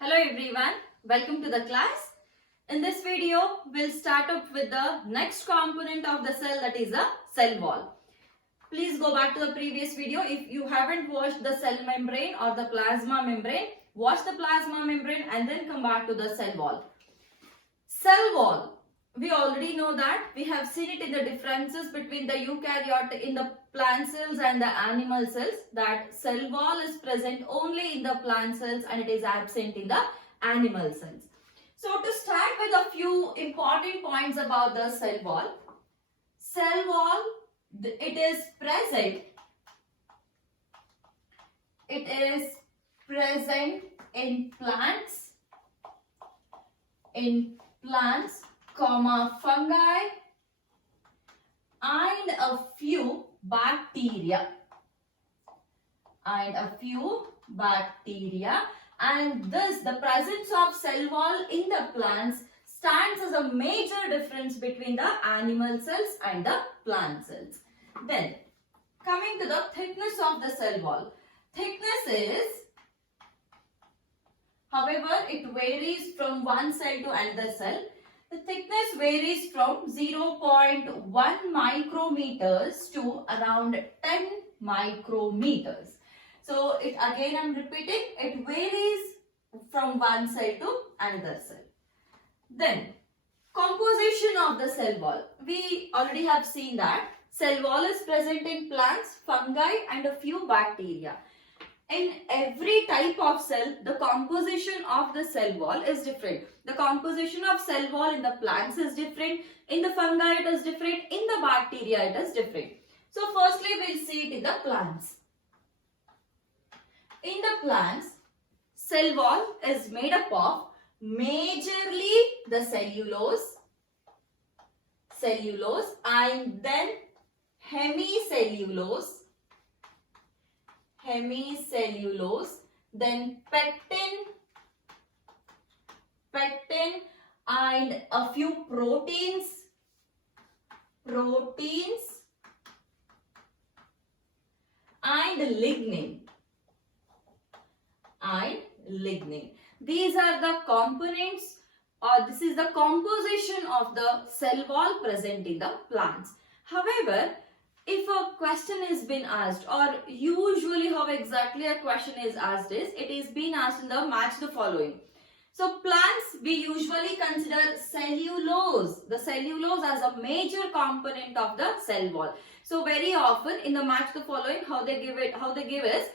Hello everyone, welcome to the class. In this video, we'll start up with the next component of the cell, that is the cell wall. Please go back to the previous video. If you haven't watched the cell membrane or the plasma membrane, watch the plasma membrane and then come back to the cell wall. Cell wall. We already know that. We have seen it in the differences between the eukaryote in the plant cells and the animal cells, that cell wall is present only in the plant cells and it is absent in the animal cells. So to start with a few important points about the cell wall. Cell wall, it is present in plants, fungi and a few bacteria. And this, the presence of cell wall in the plants stands as a major difference between the animal cells and the plant cells. Then, coming to the thickness of the cell wall. Thickness is, however, it varies from one cell to another cell. The thickness varies from 0.1 micrometers to around 10 micrometers. So, it again I am repeating, it varies from one cell to another cell. Then, composition of the cell wall. We already have seen that cell wall is present in plants, fungi and a few bacteria. In every type of cell, the composition of the cell wall is different. The composition of cell wall in the plants is different. In the fungi, it is different. In the bacteria, it is different. So, firstly, we'll see it in the plants. In the plants, cell wall is made up of majorly the cellulose and then hemicellulose, then pectin and a few proteins and lignin. These are the components, or this is the composition of the cell wall present in the plants. However, if a question is been asked, or usually how exactly a question is asked is, it is being asked in the match the following. So plants, we usually consider cellulose, the cellulose as a major component of the cell wall. So very often in the match the following, how they give is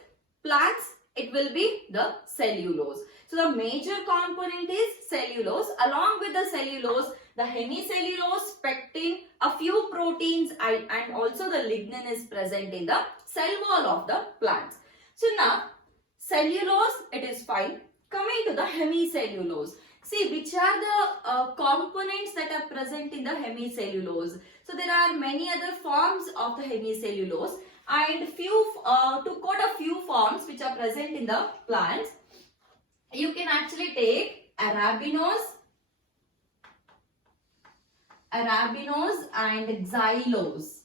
plants, it will be the cellulose. So the major component is cellulose. Along with the cellulose, the hemicellulose, pectin, a few proteins and also the lignin is present in the cell wall of the plants. So now, cellulose, it is fine. Coming to the hemicellulose. See, which are the components that are present in the hemicellulose. So there are many other forms of the hemicellulose, and to quote a few forms which are present in the plants, you can actually take arabinose and xylose.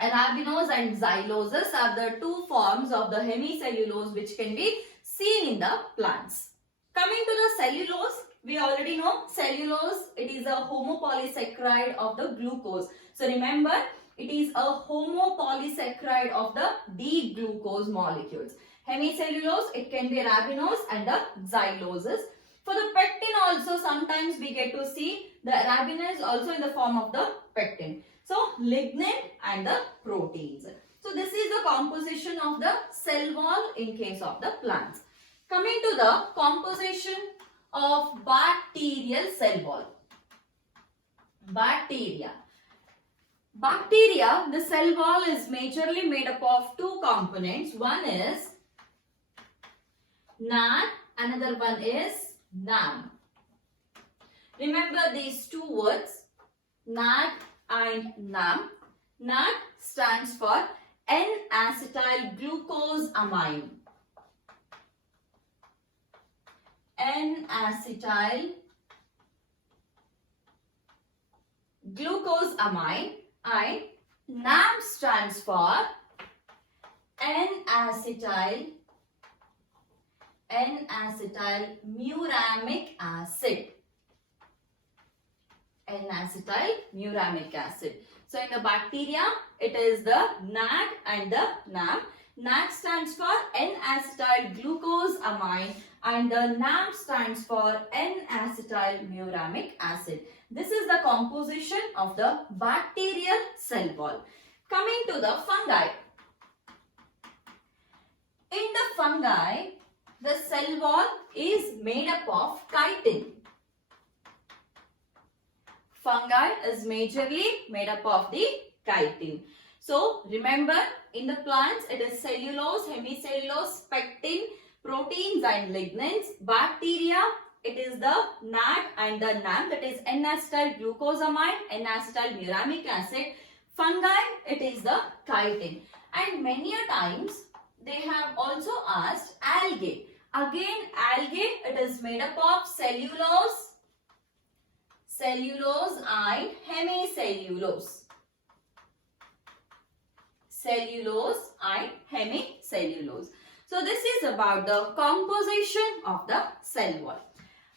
Arabinose and xyloses are the two forms of the hemicellulose which can be seen in the plants. Coming to the cellulose, we already know cellulose, it is a homopolysaccharide of the glucose. So remember, it is a homopolysaccharide of the D-glucose molecules. Hemicellulose, it can be arabinose and the xyloses. For the pectin also, sometimes we get to see the arabinose also in the form of the pectin. So, lignin and the proteins. So, this is the composition of the cell wall in case of the plants. Coming to the composition of bacterial cell wall. Bacteria, the cell wall is majorly made up of two components. One is NAD, another one is NAM. Remember these two words, NAD and NAM. NAD stands for N-acetyl glucosamine. N-acetyl glucosamine, and NAM stands for N-acetyl N-acetylmuramic acid. N-acetylmuramic acid. So in the bacteria, it is the NAG and the NAM. NAG stands for N-acetylglucosamine and the NAM stands for N-acetylmuramic acid. This is the composition of the bacterial cell wall. Coming to the fungi. In the fungi, the cell wall is made up of chitin. Fungi is majorly made up of the chitin. So remember, in the plants it is cellulose, hemicellulose, pectin, proteins and lignins. Bacteria, it is the NAD and the NAM, that is N-acetylglucosamine, N-acetylmuramic acid. Fungi, it is the chitin. And many a times they have also asked algae. Again, algae, it is made up of cellulose and hemicellulose. Cellulose and hemicellulose. So this is about the composition of the cell wall.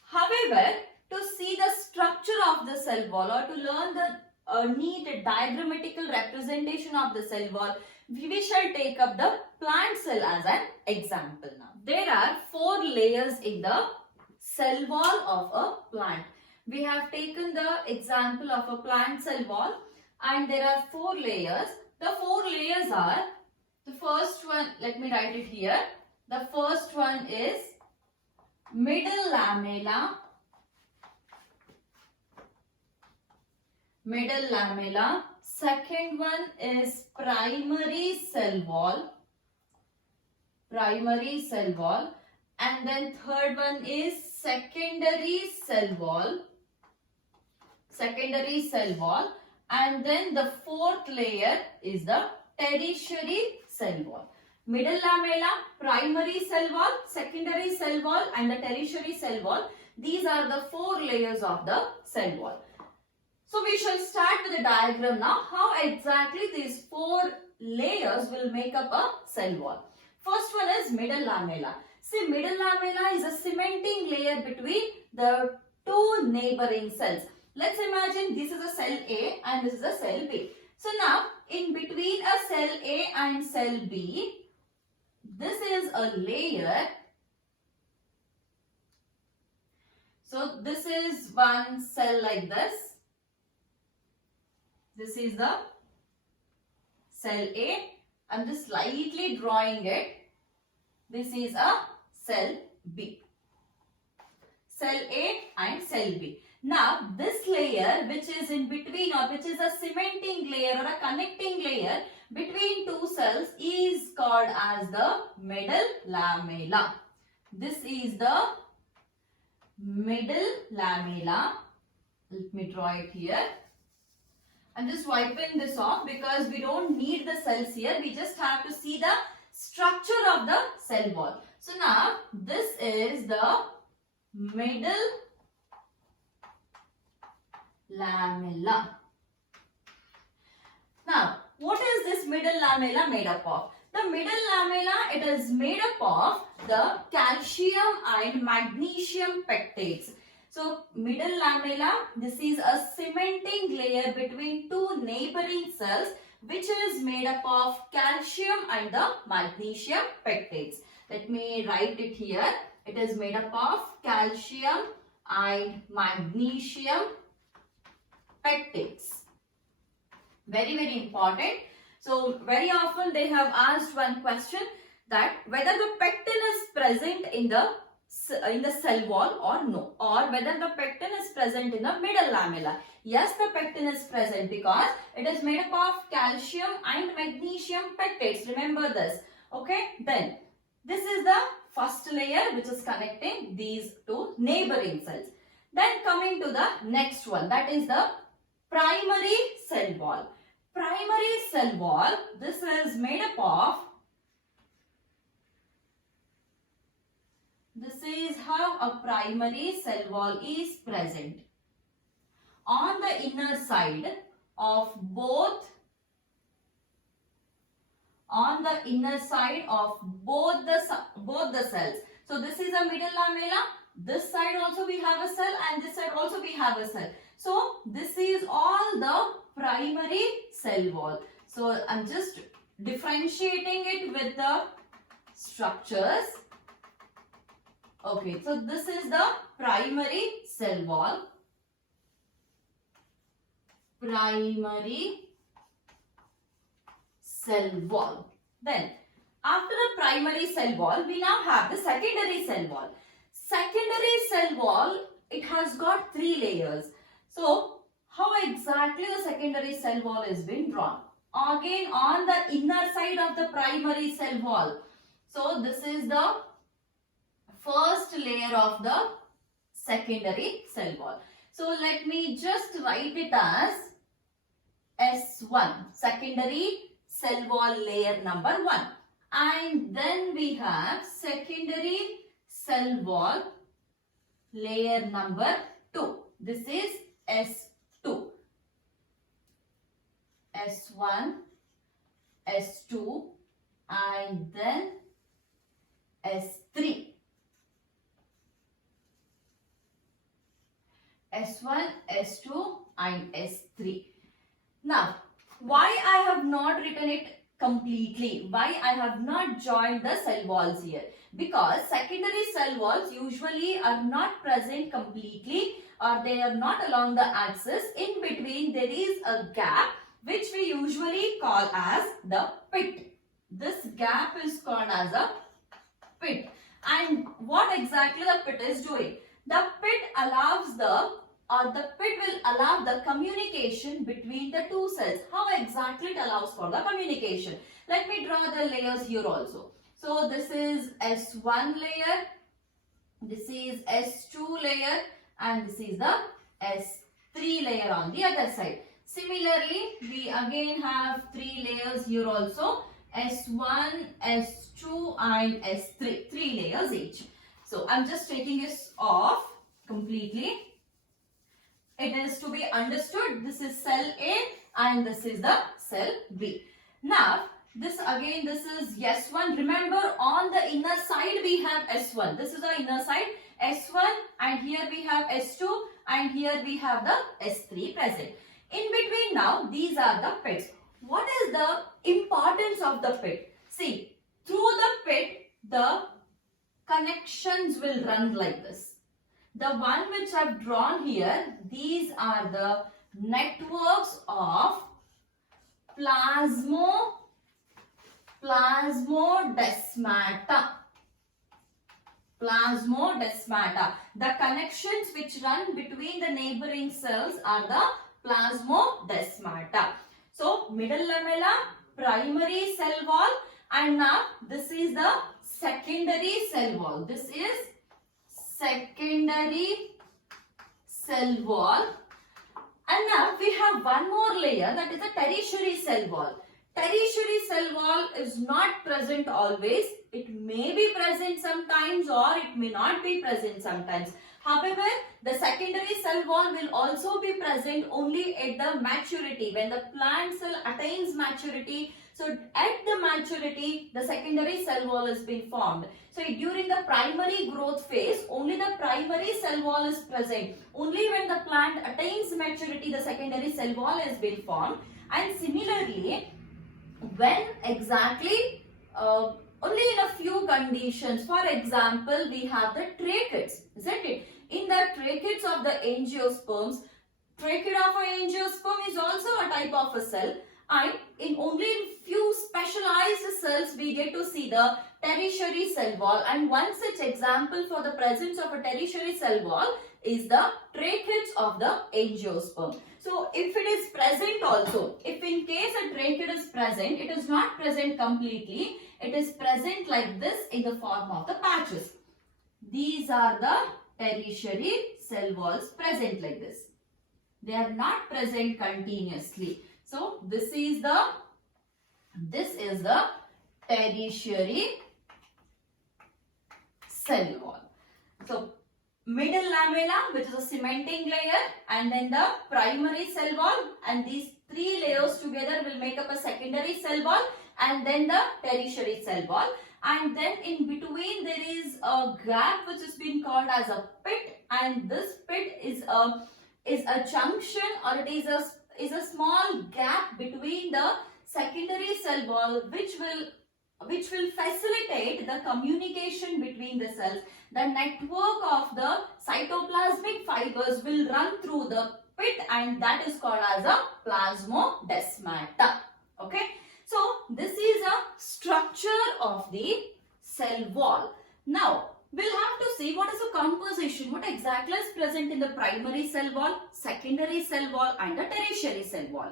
However, to see the structure of the cell wall or to learn the neat diagrammatical representation of the cell wall, we shall take up the plant cell as an example now. There are 4 layers in the cell wall of a plant. We have taken the example of a plant cell wall and there are 4 layers. The 4 layers are, the first one, let me write it here. The first one is middle lamella. Second one is primary cell wall. And then third one is secondary cell wall. And then the 4th layer is the tertiary cell wall. Middle lamella, primary cell wall, secondary cell wall and the tertiary cell wall. These are the 4 layers of the cell wall. So we shall start with the diagram now. How exactly these 4 layers will make up a cell wall. First one is middle lamella. See, middle lamella is a cementing layer between the 2 neighboring cells. Let's imagine this is a cell A and this is a cell B. So now, in between a cell A and cell B, this is a layer. So this is one cell like this. This is the cell A. I'm just slightly drawing it. This is a cell B. Cell A and cell B. Now, this layer which is in between or which is a cementing layer or a connecting layer between 2 cells is called as the middle lamella. This is the middle lamella. Let me draw it here. I'm just wiping this off because we don't need the cells here. We just have to see the structure of the cell wall. So now, this is the middle lamella. Now, what is this middle lamella made up of? The middle lamella, it is made up of the calcium and magnesium pectates. So, middle lamella, this is a cementing layer between 2 neighboring cells which is made up of calcium and the magnesium pectates. Let me write it here. It is made up of calcium and magnesium pectates. Very, very important. So, very often they have asked one question that whether the pectin is present in the cell wall or no, or whether the pectin is present in the middle lamella. Yes, the pectin is present because it is made up of calcium and magnesium pectates. Remember this. Okay, then this is the first layer which is connecting these 2 neighboring cells. Then coming to the next one, that is the primary cell wall. Primary cell wall, this is made up of, this is how a primary cell wall is present. On the inner side of both the cells. So this is a middle lamella. This side also we have a cell and this side also we have a cell. So this is all the primary cell wall. So I'm just differentiating it with the structures. Okay, so this is the primary cell wall. Primary cell wall. Then after the primary cell wall, we now have the secondary cell wall. Secondary cell wall, it has got 3 layers. So how exactly the secondary cell wall is being drawn? Again on the inner side of the primary cell wall. So this is the first layer of the secondary cell wall. So let me just write it as S1, secondary cell wall layer number 1. And then we have secondary cell wall layer number 2. This is S2. S1, S2 and then S3. S1, S2 and S3. Now, why I have not written it completely? Why I have not joined the cell walls here? Because secondary cell walls usually are not present completely or they are not along the axis. In between there is a gap which we usually call as the pit. This gap is called as a pit. And what exactly the pit is doing? The pit allows the pit will allow the communication between the two cells. How exactly it allows for the communication? Let me draw the layers here also. So this is S1 layer, this is S2 layer and this is the S3 layer on the other side. Similarly, we again have 3 layers here also, S1, S2 and S3, 3 layers each. So I'm just taking this off completely. It is to be understood, this is cell A and this is the cell B. Now, this is S1. Remember, on the inner side we have S1. This is the inner side, S1 and here we have S2 and here we have the S3 present. In between now, these are the pits. What is the importance of the pit? See, through the pit, the connections will run like this. The one which I have drawn here, these are the networks of plasmodesmata. Plasmodesmata. The connections which run between the neighboring cells are the plasmodesmata. So, middle lamella, primary cell wall and now this is the secondary cell wall. This is secondary cell wall and now we have one more layer, that is a tertiary cell wall. Tertiary cell wall is not present always. It may be present sometimes or it may not be present sometimes. However, the secondary cell wall will also be present only at the maturity, when the plant cell attains maturity. So at the maturity, the secondary cell wall has been formed. So during the primary growth phase, only the primary cell wall is present. Only when the plant attains maturity, the secondary cell wall has been formed. And similarly, when exactly, only in a few conditions. For example, we have the tracheids, isn't it? In the tracheids of the angiosperms, trachea of an angiosperm is also a type of a cell. And in only in few specialized cells we get to see the tertiary cell wall, and one such example for the presence of a tertiary cell wall is the tracheids of the angiosperm. So if it is present also, if in case a trachea is present, it is not present completely, it is present like this in the form of the patches. These are the tertiary cell walls present like this. They are not present continuously. So this is the tertiary cell wall. So middle lamella, which is a cementing layer, and then the primary cell wall, and these 3 layers together will make up a secondary cell wall, and then the tertiary cell wall. and then in between there is a gap which has been called as a pit, and this pit is a junction, or it is a small gap between the secondary cell wall which will facilitate the communication between the cells. The network of the cytoplasmic fibers will run through the pit, and that is called as a plasmodesmata. Okay, so this is a structure of the cell wall. Now we'll have to see what is the composition, what exactly is present in the primary cell wall, secondary cell wall and the tertiary cell wall.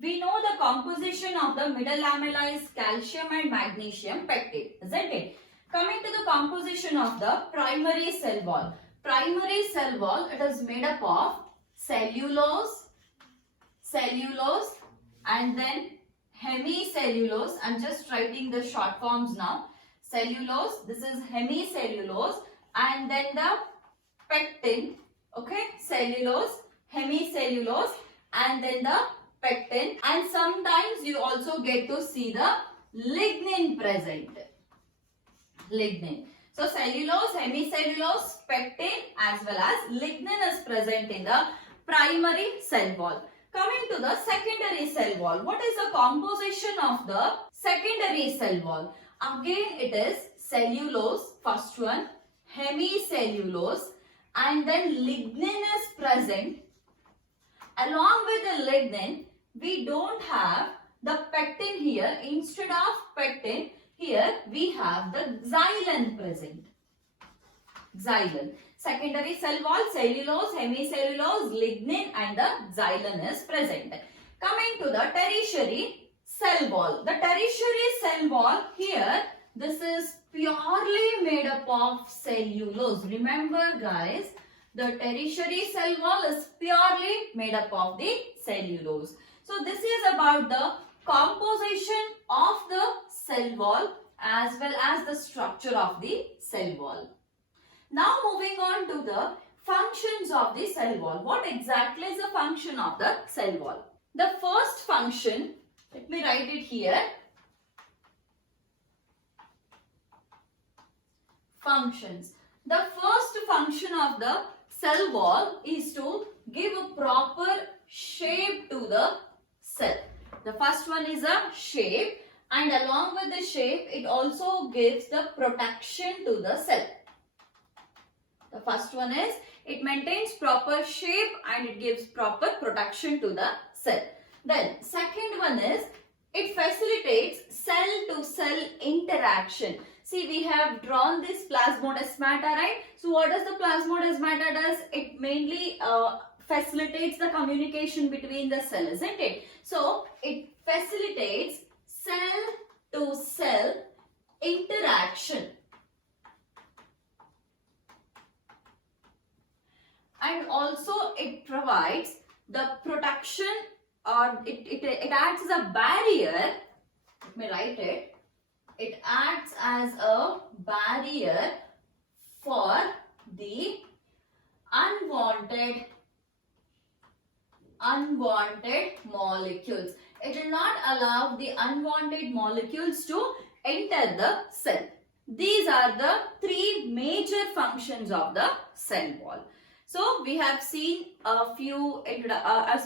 We know the composition of the middle lamella is calcium and magnesium pectide, isn't it? Coming to the composition of the primary cell wall. Primary cell wall, it is made up of cellulose, and then hemicellulose. I'm just writing the short forms now. Cellulose, this is hemicellulose, and then the pectin, okay, cellulose, hemicellulose, and then the pectin, and sometimes you also get to see the lignin present. Lignin. So cellulose, hemicellulose, pectin as well as lignin is present in the primary cell wall. Coming to the secondary cell wall. What is the composition of the secondary cell wall? Again it is cellulose, first one, hemicellulose, and then lignin is present. Along with the lignin, we don't have the pectin here. Instead of pectin, here we have the xylem present. Xylem. Secondary cell wall, cellulose, hemicellulose, lignin and the xylem is present. Coming to the tertiary cell wall. The tertiary cell wall here, this is purely made up of cellulose. Remember guys, the tertiary cell wall is purely made up of the cellulose. So this is about the composition of the cell wall as well as the structure of the cell wall. Now moving on to the functions of the cell wall. What exactly is the function of the cell wall? The first function, let me write it here. Functions. The first function of the cell wall is to give a proper shape to the cell. The first one is a shape, and along with the shape it also gives the protection to the cell. The first one is it maintains proper shape and it gives proper protection to the cell. Then second one is it facilitates cell to cell interaction. See, we have drawn this plasmodesmata, right? So what does the plasmodesmata does? It mainly facilitates the communication between the cell, isn't it? So it facilitates cell to cell interaction. And also it provides the protection, or it acts as a barrier. Let me write it. It acts as a barrier for the unwanted molecules. It will not allow the unwanted molecules to enter the cell. These are the three major functions of the cell wall. So we have seen a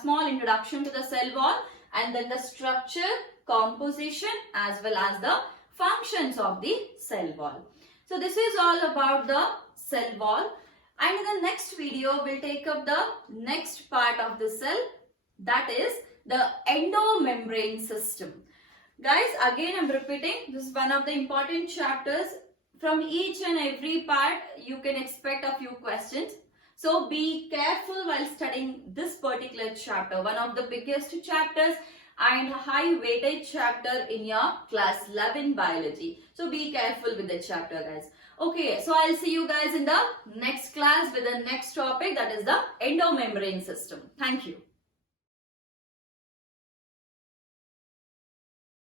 small introduction to the cell wall, and then the structure, composition as well as the functions of the cell wall. So this is all about the cell wall, and in the next video we'll take up the next part of the cell, that is the endomembrane system. Guys, again I'm repeating, this is one of the important chapters. From each and every part you can expect a few questions. So be careful while studying this particular chapter, one of the biggest chapters and high weighted chapter in your class 11 biology. So be careful with the chapter, guys. Okay, so I'll see you guys in the next class with the next topic, that is the endomembrane system. Thank you.